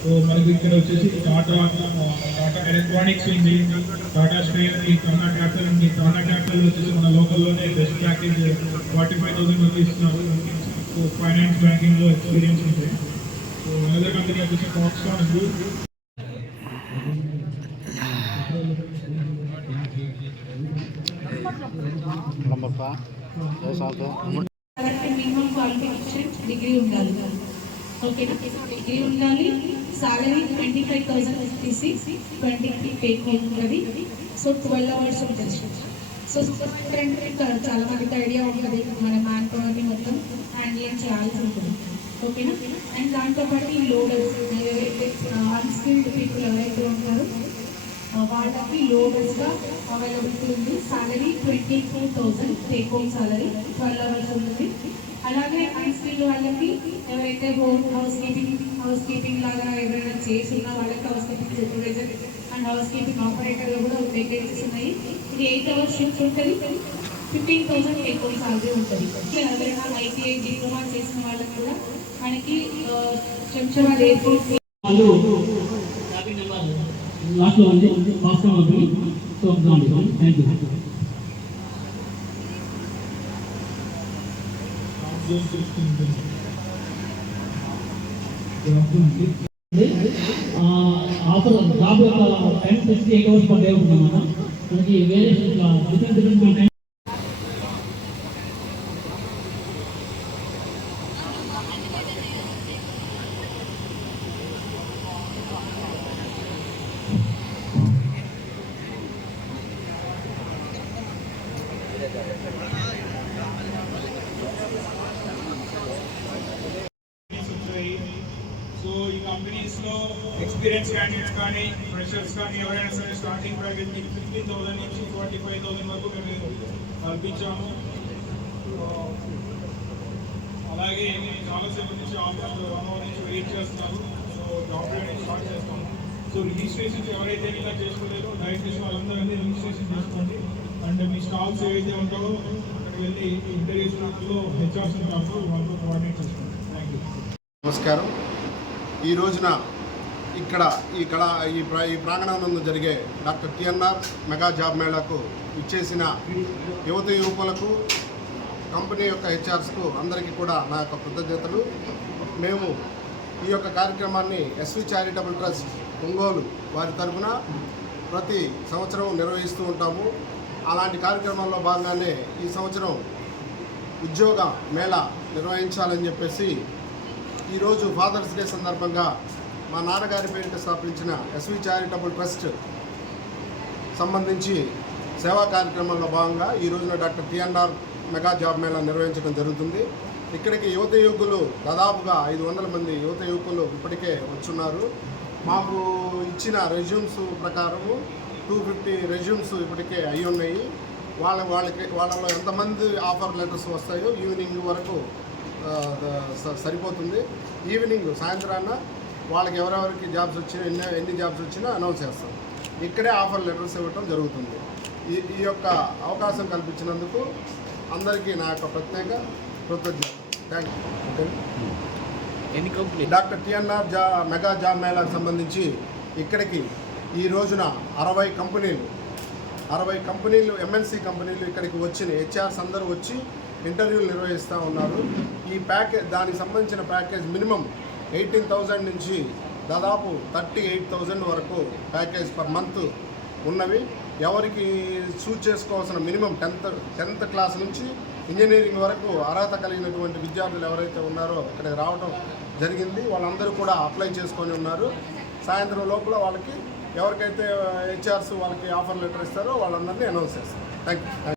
So మనకి ఇక్కడ వచ్చేసి టాటా ఎలక్ట్రానిక్స్ ఉంది, టాటా స్ప్రే ఉంది, టాటా క్యాపిటల్ ఉంది. టాటా క్యాపిటల్ వచ్చేసి మన లోకల్లోనే బెస్ట్ ప్యాకేజ్ 45,000 వరకు ఇస్తున్నారు. సో ఫైనాన్స్ బ్యాంకింగ్లో ఎక్స్పీరియన్స్ ఉంది. సో అనదర్ కంపెనీ వచ్చేసి ఫాక్స్కాన్ ఉంది. మినిమం క్వాలిఫికేషన్ డిగ్రీ ఉండాలి. ఓకేనా? డిగ్రీ ఉండాలి. సాలరీ 25,000 తీసి 20 పే ఉంటుంది. సో 12 hours ఉంటుంది. సో చాలా మందికి ఐడియా ఉంటుంది, మన మ్యాన్ పవర్ని మొత్తం హ్యాండిల్ చేయాల్సి ఉంటుంది. ఓకేనా? అండ్ దాంతోపాటు ఈ లోడర్స్ ఎవరైతే అన్స్కిల్డ్ పీపుల్ ఎవరైతే ఉంటారో వాళ్ళకి లోడర్స్గా అవైలబిలిటీ ఉంది. Salary 22,000 take home salary, 12 hours ఉంటుంది. అలాగే అన్స్కిల్డ్ వాళ్ళకి ఎవరైతే హౌస్ కీపింగ్ లాగా ఎవరైనా చేసి ఉన్న వాళ్ళకి housekeeping supervisor and housekeeping ఆపరేటర్లో కూడా వేకెన్సీస్ ఉన్నాయి. ఇది 8 hours షిఫ్ట్ ఉంటుంది. 15,000 టేక్ హోమ్ సాలరీ ఉంటుంది. ఎవరైనా ఐటీఐ డిప్లొమా చేసిన వాళ్ళకి కూడా మనకి శంషాబాద్ ఎయిర్పోర్ట్ లాస్ట్లో ఉంది పాస్గా ఉంటుంది. So thank you. Offer job యొక్క టైం 68 hours పర్ డే ఉంటుందన్నమాట. మనకి వేరే డిఫరెంట్ టైం సో ఈ కంపెనీస్లో ఎక్స్పీరియన్స్ క్యాండిడేట్స్ కానీ ఫ్రెషర్స్ కానీ ఎవరైనా సరే స్టార్టింగ్ ప్యాకేజ్ 15,000 నుంచి 45,000 వరకు మేము కల్పించాము. అలాగే చాలాసేపు నుంచి ఆఫీస్ 1 hour నుంచి వెయిట్ చేస్తున్నారు. సో జాబ్ ట్రైనింగ్ స్టార్ట్ చేస్తాము. సో రిజిస్ట్రేషన్ ఎవరైతే ఇంకా చేసుకోలేదో దయచేసి వాళ్ళందరూ రిజిస్ట్రేషన్ చేసుకోండి. అండ్ మీ స్టాల్స్ ఏవైతే ఉంటారో అక్కడికి వెళ్ళి ఇంటర్వ్యూస్లో హెచ్ఆర్స్ ఉంటారు, వాళ్ళతో కోఆర్డినేట్ చేసుకోండి. Thank you. నమస్కారం. ఈ రోజున ఇక్కడ ఈ ప్రాంగణంలో జరిగే డాక్టర్ టిఎన్ఆర్ మెగా జాబ్ మేళాకు ఇచ్చేసిన యువత యువకులకు, కంపెనీ యొక్క హెచ్ఆర్స్కు అందరికీ కూడా నా యొక్క కృతజ్ఞతలు. మేము ఈ యొక్క కార్యక్రమాన్ని ఎస్వి చారిటబుల్ ట్రస్ట్ ఒంగోలు వారి తరఫున ప్రతి సంవత్సరం నిర్వహిస్తూ ఉంటాము. అలాంటి కార్యక్రమాల్లో భాగంగానే ఈ సంవత్సరం ఉద్యోగ మేళా నిర్వహించాలని చెప్పేసి ఈరోజు ఫాదర్స్ డే సందర్భంగా మా నాన్నగారి పేరిట స్థాపించిన ఎస్వి చారిటబుల్ ట్రస్ట్ సంబంధించి సేవా కార్యక్రమంలో భాగంగా ఈ రోజున doctor TNR mega job Mela నిర్వహించడం జరుగుతుంది. ఇక్కడికి యువత యువకులు దాదాపుగా 500 మంది యువత యువకులు ఇప్పటికే వచ్చున్నారు. మాకు ఇచ్చిన రెజ్యూమ్స్ ప్రకారము 250 రెజ్యూమ్స్ ఇప్పటికే అయి ఉన్నాయి. వాళ్ళలో ఎంతమంది ఆఫర్ లెటర్స్ వస్తాయో ఈవినింగ్ వరకు సరిపోతుంది. ఈవినింగ్ సాయంత్రాన వాళ్ళకి ఎవరెవరికి జాబ్స్ వచ్చినా ఎన్ని జాబ్స్ వచ్చినా అనౌన్స్ చేస్తాం. ఇక్కడే ఆఫర్ లెటర్స్ ఇవ్వటం జరుగుతుంది. ఈ యొక్క అవకాశం కల్పించినందుకు అందరికీ నా యొక్క ప్రత్యేక కృతజ్ఞత. Thank you. Doctor TNR mega job మేళాకు సంబంధించి ఇక్కడికి ఈ రోజున 60 కంపెనీలు ఎంఎన్సీ కంపెనీలు ఇక్కడికి వచ్చిన హెచ్ఆర్స్ అందరూ వచ్చి ఇంటర్వ్యూలు నిర్వహిస్తూ ఉన్నారు. ఈ దానికి సంబంధించిన ప్యాకేజ్ మినిమం 18,000 నుంచి దాదాపు 38,000 వరకు ప్యాకేజ్ పర్ మంత్ ఉన్నవి. ఎవరికి సూట్ చేసుకోవాల్సిన మినిమం 10th క్లాస్ నుంచి ఇంజనీరింగ్ వరకు అర్హత కలిగినటువంటి విద్యార్థులు ఎవరైతే ఉన్నారో ఇక్కడికి రావడం జరిగింది. వాళ్ళందరూ కూడా అప్లై చేసుకొని ఉన్నారు. సాయంత్రం లోపల వాళ్ళకి ఎవరికైతే హెచ్ఆర్స్ వాళ్ళకి ఆఫర్ లెటర్ ఇస్తారో వాళ్ళందరినీ అనౌన్స్ చేస్తారు. Thank you.